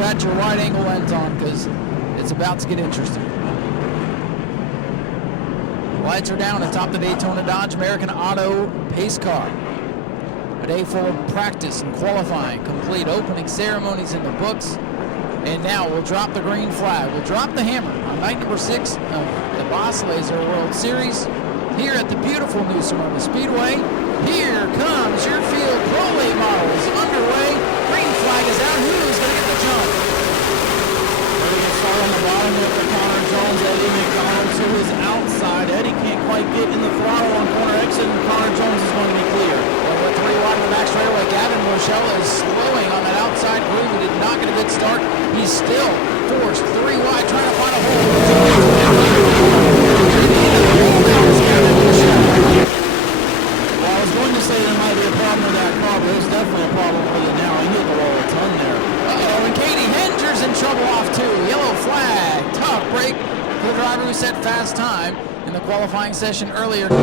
got your wide angle lens on because it's about to get interesting. Lights are down atop the Daytona Dodge American Auto pace car. A day full of practice and qualifying, complete opening ceremonies in the books, and now we'll drop the green flag. We'll drop the hammer on night number 6 of the Boss Laser World Series here at the beautiful new Smyrna Speedway. Here comes your field pro late models underway. Green flag is out. Who's going to get the jump? We're going to start on the bottom with the Connor Jones, Eddie McDonald to his outside. Eddie can't quite get in the throttle on corner exit, and Connor Jones is going to be clear. With 3 wide in the back straightaway, Gavin Rochelle is slowing on that outside groove. He did not get a good start. He's still forced 3 wide, trying to find a hole. Well, I was going to say there might be a problem with that car, but there's definitely a problem with it now. He hit the wall a ton there. Uh-oh, and Katie Henger's in trouble off too. Yellow flag, tough break for the driver who set fast time in the qualifying session earlier. There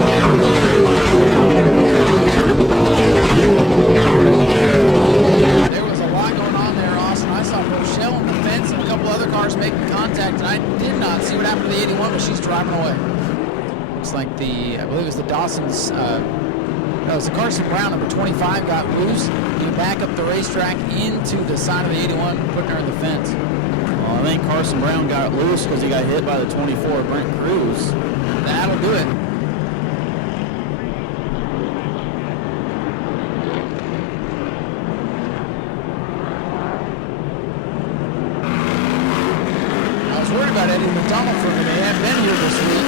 was a lot going on there, Austin. I saw Rochelle on the fence and a couple other cars making contact, and I did not see what happened to the 81, but she's driving away. Looks like I believe it was the Dawson's, no, it was the Carson Brown, number 25, got loose. He back up the racetrack into the side of the 81, putting her in the fence. Well, I think Carson Brown got loose because he got hit by the 24, Brent Cruz. That'll do it. I was worried about Eddie McDonald for a minute. He hadn't been here this week,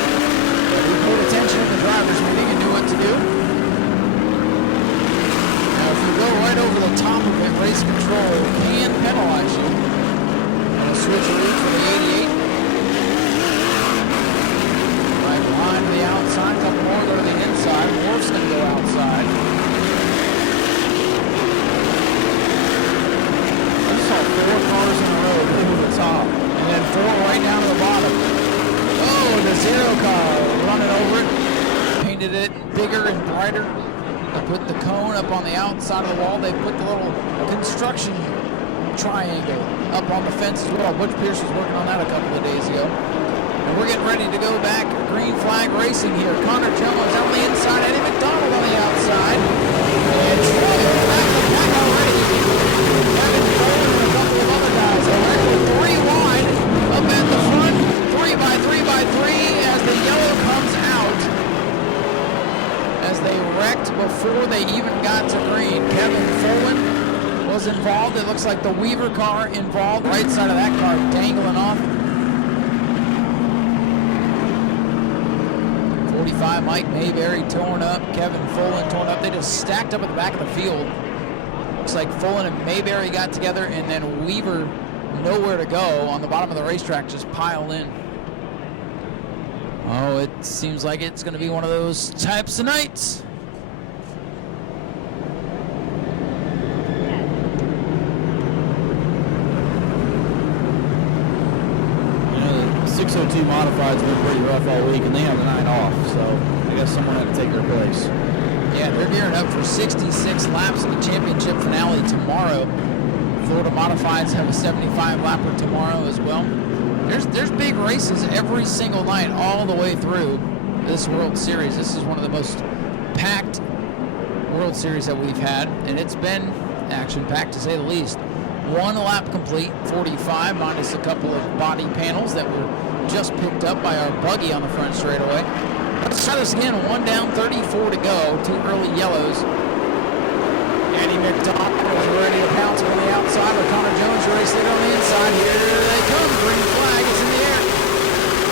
but he paid attention at the driver's meeting and knew what to do. Now, if you go right over the top of it, race control can penalize you. And a switcheroo for the 88. Right behind to the outside, a couple more go to the inside. Wolf's going to go outside. I saw 4 cars in a row over the top. And then 4 right down to the bottom. Oh, the 0 car running over it. Painted it bigger and brighter. They put the cone up on the outside of the wall. They put the little construction triangle up on the fence as well. Butch Pierce was working on that a couple of days ago. And we're getting ready to go back. Green flag racing here. Connor Jones on the inside. Eddie McDonald on the outside. And Troy back to back already. Kevin Cole and a couple of other guys. A record 3 wide up at the front. 3 by 3 by 3 as the yellow comes out. As they wrecked before they even got to green. Kevin Folan was involved. It looks like the Weaver car involved. Right side of that car dangling off. 45, Mike Mayberry torn up. Kevin Folan torn up. They just stacked up at the back of the field. Looks like Folan and Mayberry got together, and then Weaver nowhere to go on the bottom of the racetrack, just piled in. Oh, it seems like it's going to be one of those types of nights. You know, the 602 Modified's been pretty rough all week, and they have the night off, so I guess someone had to take their place. Yeah, they're gearing up for 66 laps in the championship finale tomorrow. Florida Modifieds have a 75-lapper tomorrow as well. There's big races every single night all the way through this World Series. This is one of the most packed World Series that we've had, and it's been action-packed to say the least. 1 lap complete, 45, minus a couple of body panels that were just picked up by our buggy on the front straightaway. Let's try this again. 1 down, 34 to go. 2 early yellows. Eddie McDonald is ready to pounce on the outside with Connor Jones racing on the inside. Here they come. Green flag is in the air.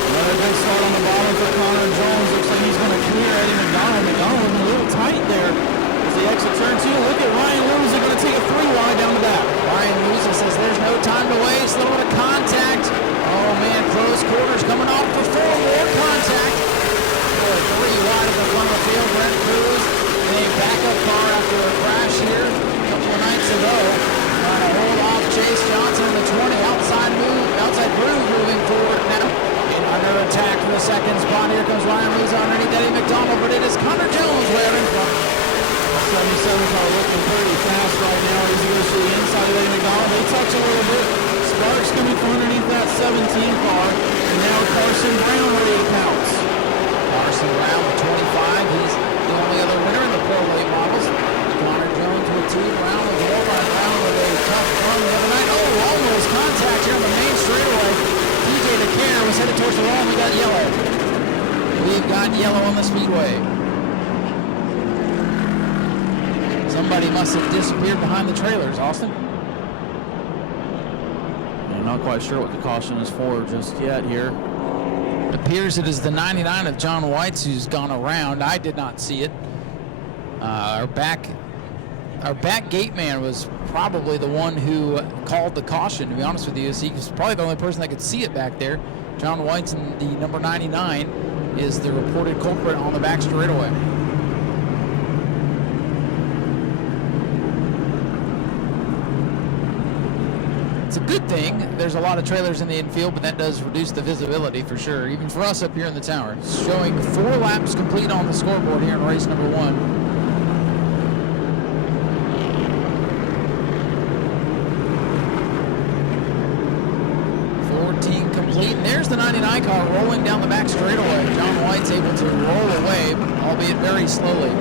Another good start on the bottom for Connor Jones. Looks like he's going to clear Eddie McDonald. McDonald looking a little tight there as he exits turn 2. Look at Ryan Lewis. They're going to take a 3 wide down the back. Ryan Lewis says there's no time to waste. A little bit of contact. Oh, man, close quarters coming off for 4 more contact. 3 wide at the front of the field. Brent Cruz in a backup car after a crash here a couple of nights ago. Trying to hold off coming from underneath that 17 car. And now Carson Brown ready to pounce. Carson Brown with 25. He's the only other winner in the Pro Late Models. Connor Jones with 2. Brown with 4. Brown with a tough run the other night. Oh, almost contact here on the main straightaway. DJ DeCare was headed towards the wall, and we got yellow. We've got yellow on the Speedway. Somebody must have disappeared behind the trailers, Austin. I'm not quite sure what the caution is for just yet here. It appears it is the 99 of John White's who's gone around. I did not see it. Our back gate man was probably the one who called the caution, to be honest with you. He was probably the only person that could see it back there. John White's in the number 99 is the reported culprit on the back straightaway. It's a good thing. There's a lot of trailers in the infield, but that does reduce the visibility for sure, even for us up here in the tower. It's showing 4 laps complete on the scoreboard here in race number 1. 14 complete, and there's the 99 car rolling down the back straightaway. John White's able to roll away, albeit very slowly.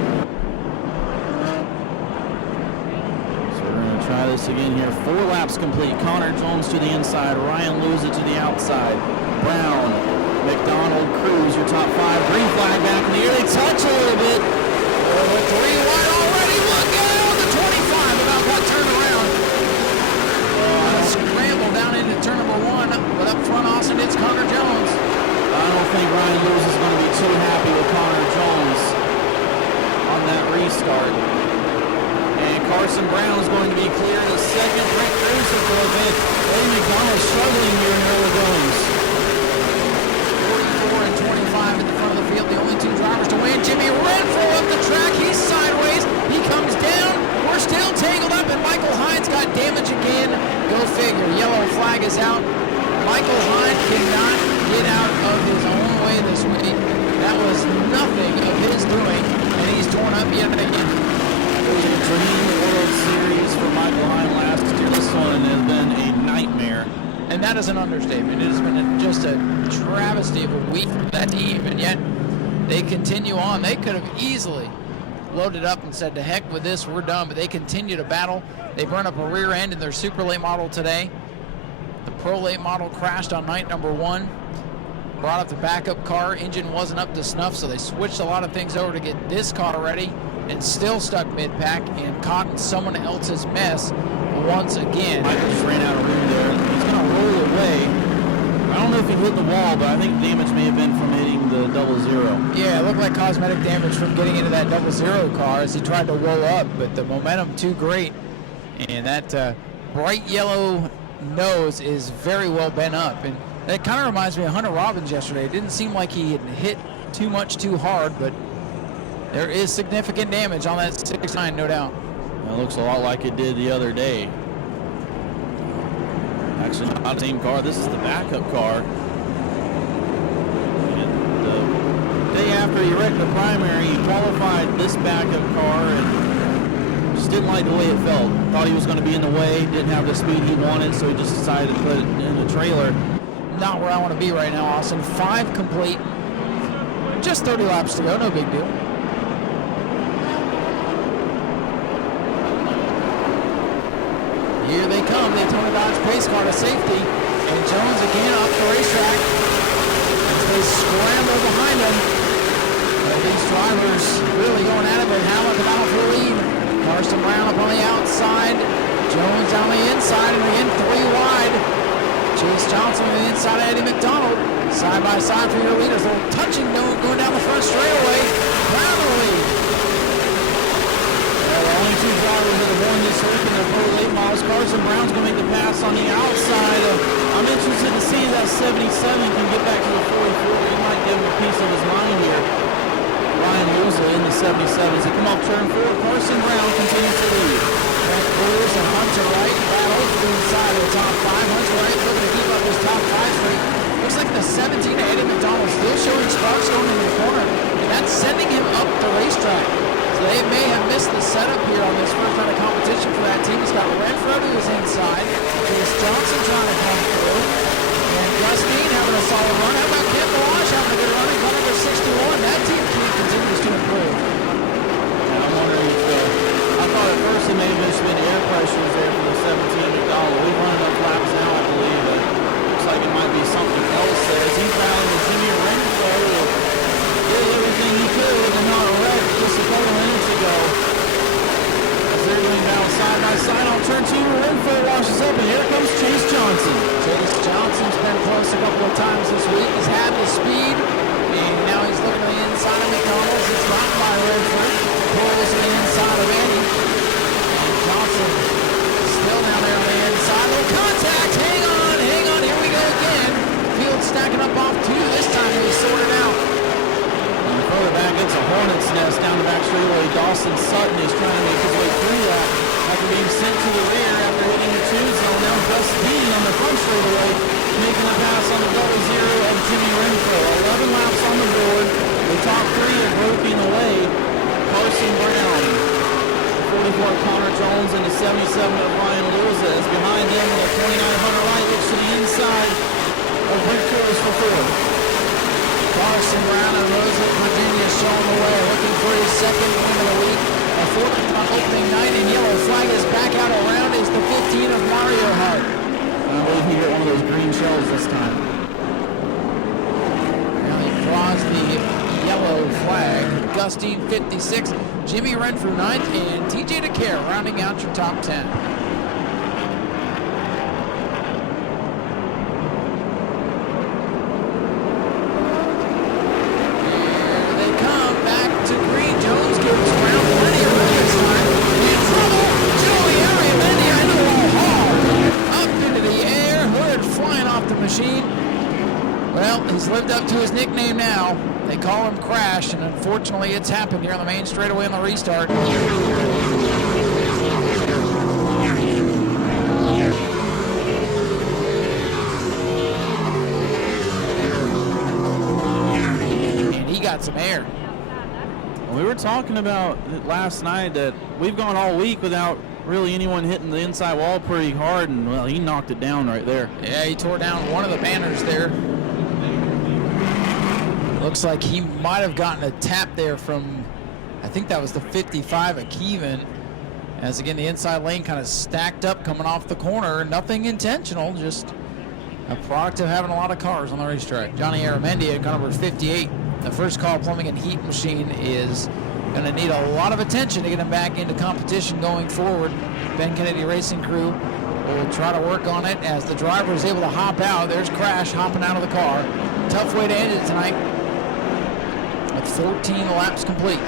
Try this again here. 4 laps complete. Connor Jones to the inside. Ryan Lewis to the outside. Brown, McDonald, Cruz, your top 5. Green flag back in the air. They touch a little bit. Oh, 3 wide already. Look out! The 25 about got turned around. Scramble down into turn number 1. But up front, Austin, it's Connor Jones. I don't think Ryan Lewis is going to be too happy with Connor Jones on that restart. Carson Brown is going to be clear in a second. Rick Cruz will go in. Eddie McDonald struggling here in early goings. 44 and 25 at the front of the field. The only 2 drivers to win. Jimmy Renfro up the track. He's sideways. He comes down. We're still tangled up, and Michael Hines got damage again. Go figure. Yellow flag is out. Michael Hines cannot get out of his own way this week. That was nothing of his doing, and he's torn up yet again. Dream World Series for Michael Hine last year. This one has been a nightmare. And that is an understatement. It has been just a travesty of a week for that team, and yet they continue on. They could have easily loaded up and said, to heck with this, we're done, but they continue to battle. They burn up a rear end in their super late model today. The pro late model crashed on night number 1. Brought up the backup car. Engine wasn't up to snuff, so they switched a lot of things over to get this car ready, and still stuck mid-pack and caught in someone else's mess once again. Michael just ran out of room there. He's going to roll away. I don't know if he hit the wall, but I think damage may have been from hitting the 00. Yeah, it looked like cosmetic damage from getting into that 00 car as he tried to roll up, but the momentum too great. And that bright yellow nose is very well bent up. And that kind of reminds me of Hunter Robbins yesterday. It didn't seem like he had hit too much too hard, but there is significant damage on that 69, no doubt. It looks a lot like it did the other day. Actually, not the same car. This is the backup car. And the day after he wrecked the primary, he qualified this backup car and just didn't like the way it felt. Thought he was going to be in the way, didn't have the speed he wanted, so he just decided to put it in a trailer. Not where I want to be right now, Austin. 5 complete. Just 30 laps to go, no big deal. Here they come. They turn a Dodge pace car to safety. And Jones again off the racetrack as they scramble behind them. But these drivers really going at it, but Howell at the battle for the lead. Carson Brown up on the outside. Jones on the inside, and again 3 wide. Chase Johnson on the inside of Eddie McDonald. Side by side for your leaders. A little touching note going down the front straightaway. Brown in the lead. The only 2 drivers that have won this week in their pro late models. Carson Brown's going to make the pass on the outside. I'm interested to see that 77 can get back to the 44. He might give him a piece of his mind here. Ryan Lewis in the 77s. They come off turn 4. Carson Brown continues to lead. Frank Brewers and Hunter Wright battle for the inside of the top 5. Hunter Wright looking to keep up his top 5 streak. Looks like the 17 of Eddie McDonald still showing sparks going into the corner, and that's sending him up the racetrack. So they may have missed the setup here on this first round of competition for that team. He's got Renfro to his inside. Chase Johnson trying to come through. second win of the week. A fourth on opening night, and yellow flag is back out around is the 15 of Mario Hart. I believe he hit one of those green shells this time. Now he draws the yellow flag. Gusting 56. Jimmy Renfrew 9th, and TJ DeCare rounding out your top 10. Lived up to his nickname now. They call him Crash, and unfortunately it's happened here on the main straightaway on the restart. And he got some air. We were talking about last night that we've gone all week without really anyone hitting the inside wall pretty hard, and well, he knocked it down right there. Yeah, he tore down one of the banners there. Looks like he might have gotten a tap there from, I think that was the 55 at Kevin. As again, the inside lane kind of stacked up coming off the corner. Nothing intentional, just a product of having a lot of cars on the racetrack. Johnny Aramendi at car number 58. The first call plumbing and heat machine is going to need a lot of attention to get him back into competition going forward. Ben Kennedy Racing Crew will try to work on it as the driver is able to hop out. There's Crash hopping out of the car. Tough way to end it tonight. 14 laps complete.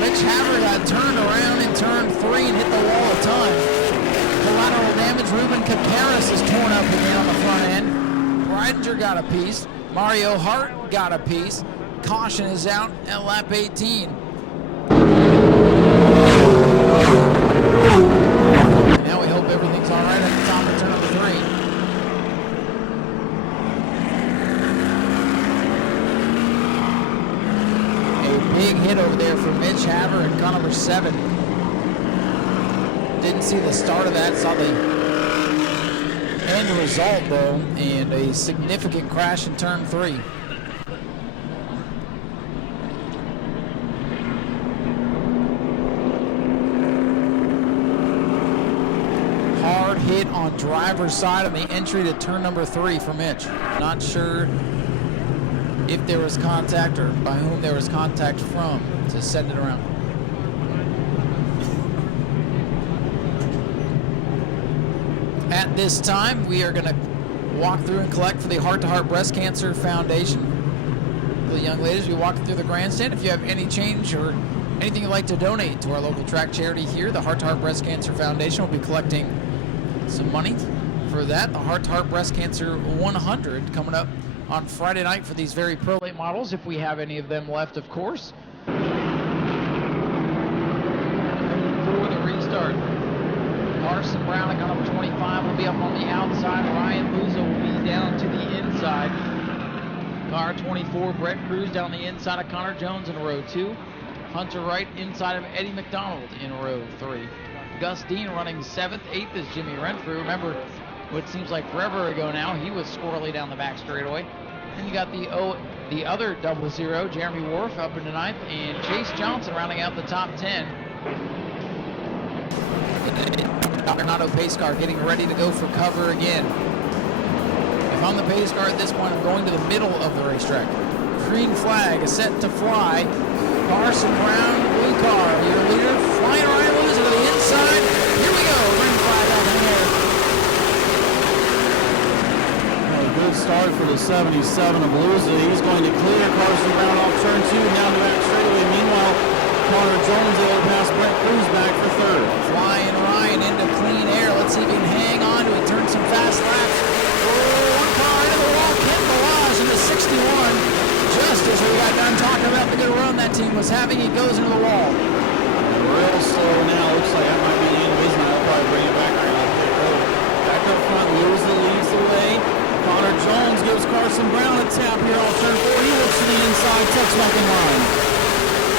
Mitch Haver got turned around in turn 3 and hit the wall a ton. Collateral damage. Ruben Kakaris is torn up again on the front end. Breidinger got a piece. Mario Hart got a piece. Caution is out at lap 18. Now we hope everything's all right at the top of turn number 3. Big hit over there from Mitch Haver in car number 7. Didn't see the start of that, saw the end result though, and a significant crash in turn 3. Hard hit on driver's side on the entry to turn number 3 for Mitch. Not sure if there was contact or by whom there was contact from to send it around. At this time, we are going to walk through and collect for the Heart to Heart Breast Cancer Foundation. For the young ladies, we walk through the grandstand. If you have any change or anything you'd like to donate to our local track charity here, the Heart to Heart Breast Cancer Foundation will be collecting some money for that. The Heart to Heart Breast Cancer 100 coming up on Friday night for these very pro late models, if we have any of them left, of course. For the restart, Carson Brown at car number 25 will be up on the outside. Ryan Luza will be down to the inside. Car 24, Brett Cruz down the inside of Connor Jones in row 2. Hunter Wright inside of Eddie McDonald in row 3. Gus Dean running 7th. 8th is Jimmy Renfrew. Remember, what seems like forever ago now, he was squirrely down the back straightaway. Then you got the other 00, Jeremy Wharf up into 9th, and Chase Johnson rounding out the top 10. Renato pace car getting ready to go for cover again. If I'm the pace car at this point, I'm going to the middle of the racetrack. Green flag is set to fly. Carson Brown, blue car, your leader, flying Ryan Luza to the inside. Here we go, green flag up in the air. Good start for the 77 of Luza. He's going to clear Carson Brown off turn 2 and down the back straightaway. Meanwhile, Connor Jones able to pass Brent Cruz back for 3rd. Flying Ryan into clean air. Let's see if he can hang on to it. Turn some fast laps. Oh, one car into the wall. Ken Balazs into 61. Just as we got done talking about the good run that team was having, he goes into the wall. Real slow now. Looks like that might be the end of his night. I'll probably bring it back right now. Back up front, Luza leads the way. Connor Jones gives Carson Brown a tap here on turn 4. He looks to the inside, tucks back in line.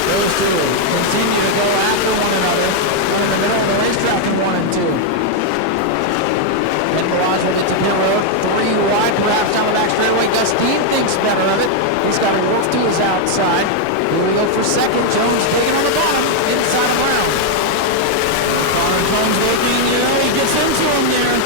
Those two continue to go after one another. One in the middle of the racetrack in 1 and 2. Ken Balazs will get to pit road. 3 wide, perhaps down the back straightaway. Gus Dean thinks better of it. He's got to work to his outside. Here we go for 2nd. Jones digging on the bottom, inside of Brown. Connor Jones looking, he gets into him there.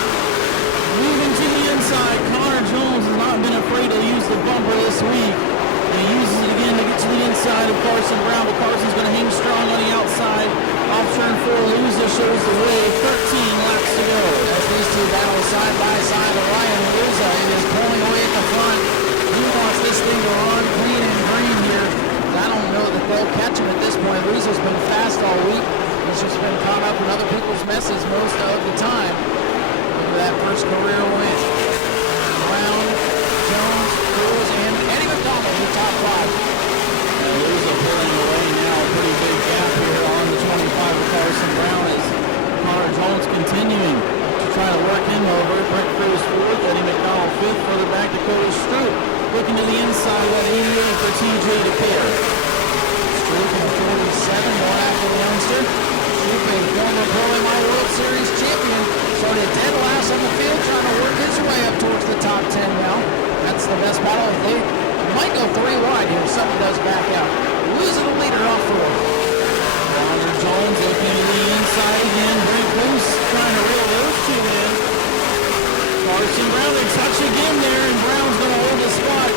Moving to the inside. Connor Jones has not been afraid to use the bumper this week. He uses it again to get to the inside of Carson Brown, but Carson's going to hang strong on the outside. Off turn 4, Luza shows the way. 13 laps to go. As these two battle side by side, Ryan Luza is pulling away at the front. He wants this thing to run clean and green here. I don't know that they'll catch him at this point. Luza's been fast all week. He's just been caught up in other people's messes most of the time. Over that first career win. Brown, Jones, Cruz, and Eddie McDonald, the top 5. Luza pulling away now. A pretty big gap here on the 25 of Carson Brown as Connor Jones continuing to try to work him over. Brent Cruz 4th, Eddie McDonald 5th. Further back, Dakota Stroop looking to the inside of that 88 for TJ DeCare. Stroop in 47, going after the youngster. Stroop, a former Pro Am World Series champion, started dead last on the field, trying to work his way up towards the top 10 now. That's the best battle. If they might go 3 wide here, something does back out. Losing the leader off 4. Connor Jones looking to the inside again. Brent Cruz trying to reel those two in. Carson Brown, they touch again there, and Brown's going to hold the spot.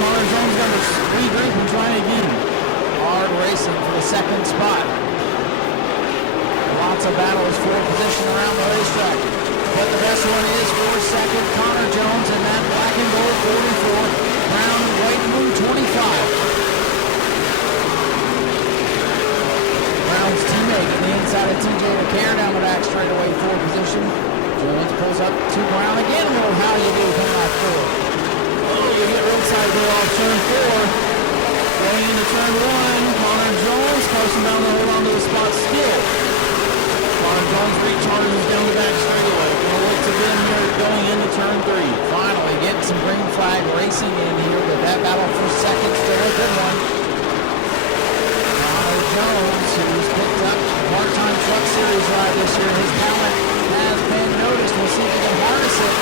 Connor Jones going to regroup and try again. Hard racing for the 2nd spot. Lots of battles for position around the racetrack. But the best one is for 2nd, Connor Jones, and that black and gold 44. Brown, white and blue 25. Brown's teammate on the inside of TJ DeCare down the back straightaway for position. Jones pulls up to Brown again. A little how you do coming off 4. Oh, you get roadside there off turn 4. Going into turn 1, Connor Jones. Carson Brown to hold on to the spot still. Connor Jones recharges down the back straightaway. Gonna look to them here going into turn 3. Finally getting some green flag racing in here, but that battle for 2nd still a good one. Connor Jones, who's picked up part-time Truck Series ride this year. His talent has been noticed. We'll see if he can harness it.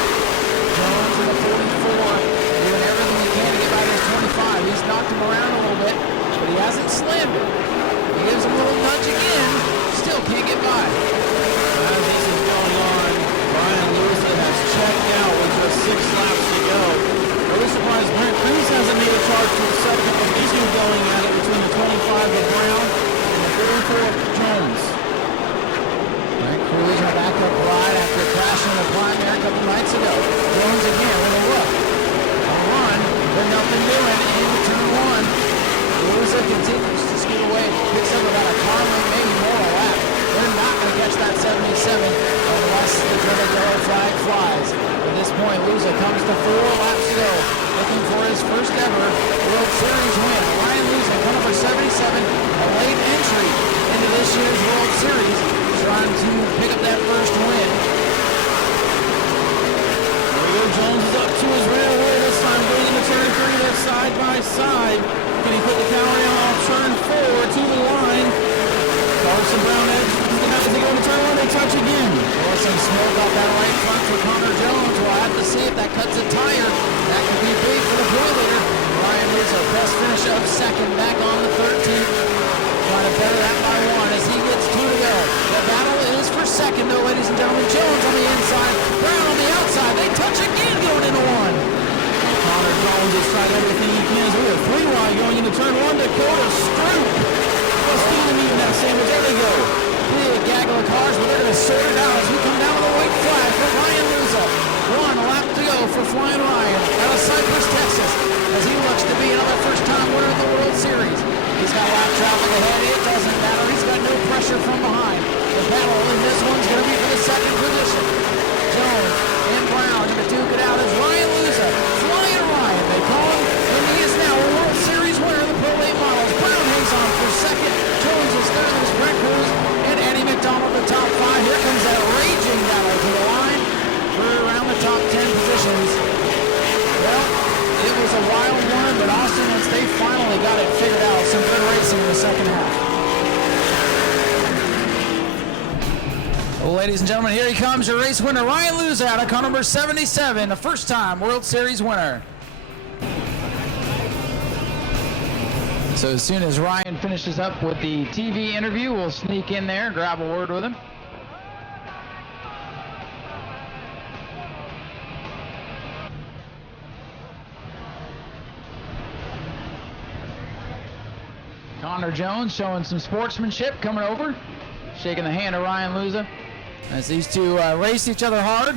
Jones in the 44, doing everything he can to get by to his 25. He's knocked him around a little bit, but he hasn't slammed it. He gives him a little nudge again, still can't get by. As this is going on, Brian Lewis has checked out with just 6 laps to go. Really surprised Brent Cruz hasn't made a charge to the second, but these two going at it between the 25 of Brown and the 44 of Jones. Brent Cruz on backup ride after crashing the primary a couple nights ago. Jones again with a look. A run, but nothing doing into turn 1. Lewis continues to scoot away, picks up about a car length, maybe more a lap. They're not going to catch that 77 unless the dreaded yellow flag flies. At this point, Luza comes to 4 laps to go, looking for his first ever World Series win. Ryan Luza, car number 77, a late entry into this year's World Series, trying to pick up that first win. There we go, Jones is up to his rear wheel this time, going into turn 3, they're side by side. Can he put the power in on turn 4 to the line? Carson Brown edge. As they go into turn 1, they touch again. Well, some smoke off that right front for Connor Jones. We'll have to see if that cuts a tire. That could be big for the point leader. Ryan Rizzo, best finish of second, back on the 13th. Trying to better that by 1 as he gets 2 to go. The battle is for second, though, ladies and gentlemen. Jones on the inside, Brown on the outside. They touch again going into 1. Connor Jones has tried everything he can. We have 3 wide going into turn 1. Dakota Stroop. Well, Steven eating that sandwich. There they go. Big gaggle of cars, but they're going to sort it out as we come down with a white flag for Ryan Luza. 1 lap to go for Flying Ryan out of Cypress, Texas, as he looks to be another first-time winner of the World Series. He's got lap traffic ahead. It doesn't matter. He's got no pressure from behind. The battle in this one's going to be for the second position. Jones and Brown going to duke it out as Ryan Luza. Flying Ryan, they call him, and he is now a World Series winner of the Pro Late Models. Brown hangs on for second. Jones is third. There's Brent Cruz and Eddie McDonald, the top 5. Here comes that raging battle to the line for around the top 10 positions. Well, it was a wild one, but Austin, once they finally got it figured out, some good racing in the second half. Well, ladies and gentlemen, here he comes, your race winner, Ryan Luza, out of car number 77, a first-time World Series winner. So as soon as Ryan finishes up with the TV interview, we'll sneak in there, grab a word with him. Connor Jones showing some sportsmanship, coming over, shaking the hand of Ryan Luza as these two race each other hard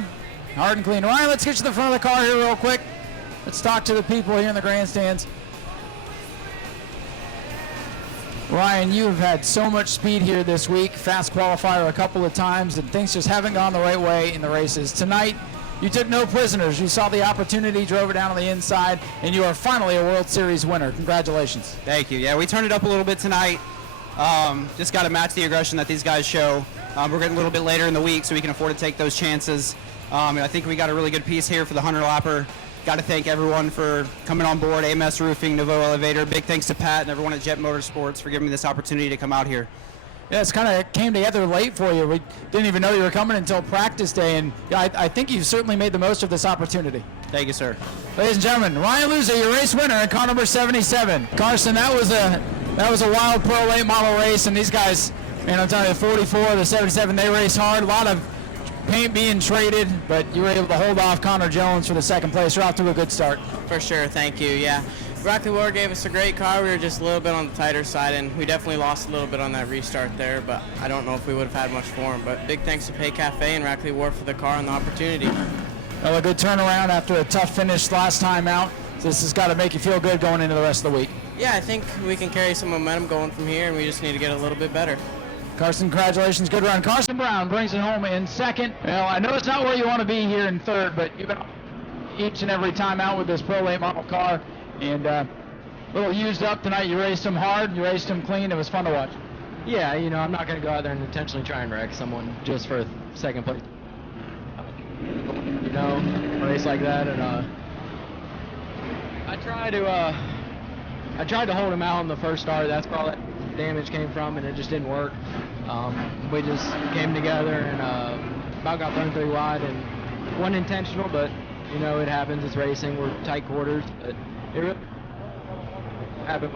and clean. Ryan, let's get you to the front of the car here real quick. Let's talk to the people here in the grandstands. Ryan, you have had so much speed here this week, fast qualifier a couple of times, and things just haven't gone the right way in the races. Tonight, you took no prisoners. You saw the opportunity, drove it down on the inside, and you are finally a World Series winner. Congratulations. Thank you. Yeah, we turned it up a little bit tonight. Just got to match the aggression that these guys show. We're getting a little bit later in the week, so we can afford to take those chances. I think we got a really good piece here for the 100-lapper. Got to thank everyone for coming on board, AMS Roofing, Nouveau Elevator. Big thanks to Pat and everyone at Jet Motorsports for giving me this opportunity to come out here. Yeah, it's kind of came together late for you. We didn't even know you were coming until practice day, and I think you've certainly made the most of this opportunity. Thank you, sir. Ladies and gentlemen, Ryan Luza, your race winner in car number 77. Carson, that was a wild pro late model race, and these guys, man, I'm telling you, the 44, the 77, they race hard. A lot of paint being traded, but you were able to hold off Connor Jones for the second place. You're off to a good start. For sure, thank you, yeah. Rackley War gave us a great car. We were just a little bit on the tighter side, and we definitely lost a little bit on that restart there, but I don't know if we would have had much for him. But big thanks to Pay Cafe and Rackley War for the car and the opportunity. Well, a good turnaround after a tough finish last time out. So this has got to make you feel good going into the rest of the week. Yeah, I think we can carry some momentum going from here, and we just need to get a little bit better. Carson, congratulations. Good run. Carson Brown brings it home in second. Well, I know it's not where you want to be here in third, but you've been each and every time out with this pro late model car. And a little used up tonight. You raced them hard. You raced them clean. It was fun to watch. Yeah, you know, I'm not going to go out there and intentionally try and wreck someone just for second place. You know, a race like that, and I tried to hold him out in the first start. That's probably damage came from, and it just didn't work. We just came together and about got thrown 3 wide, and wasn't intentional, but you know, it happens. It's racing. We're tight quarters, but it really happened.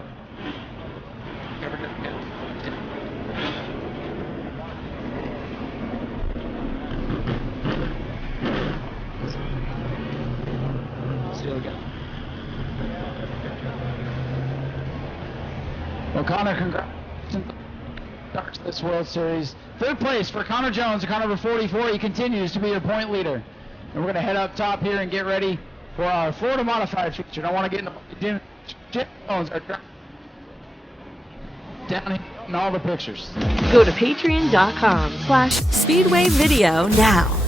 Still go. Well, Connor, congrats to this World Series. 3rd place for Connor Jones, car number 44. He continues to be your point leader. And we're going to head up top here and get ready for our Florida Modified feature. I want to get in the Jim Jones are down here in all the pictures. Go to patreon.com/Speedway Video now.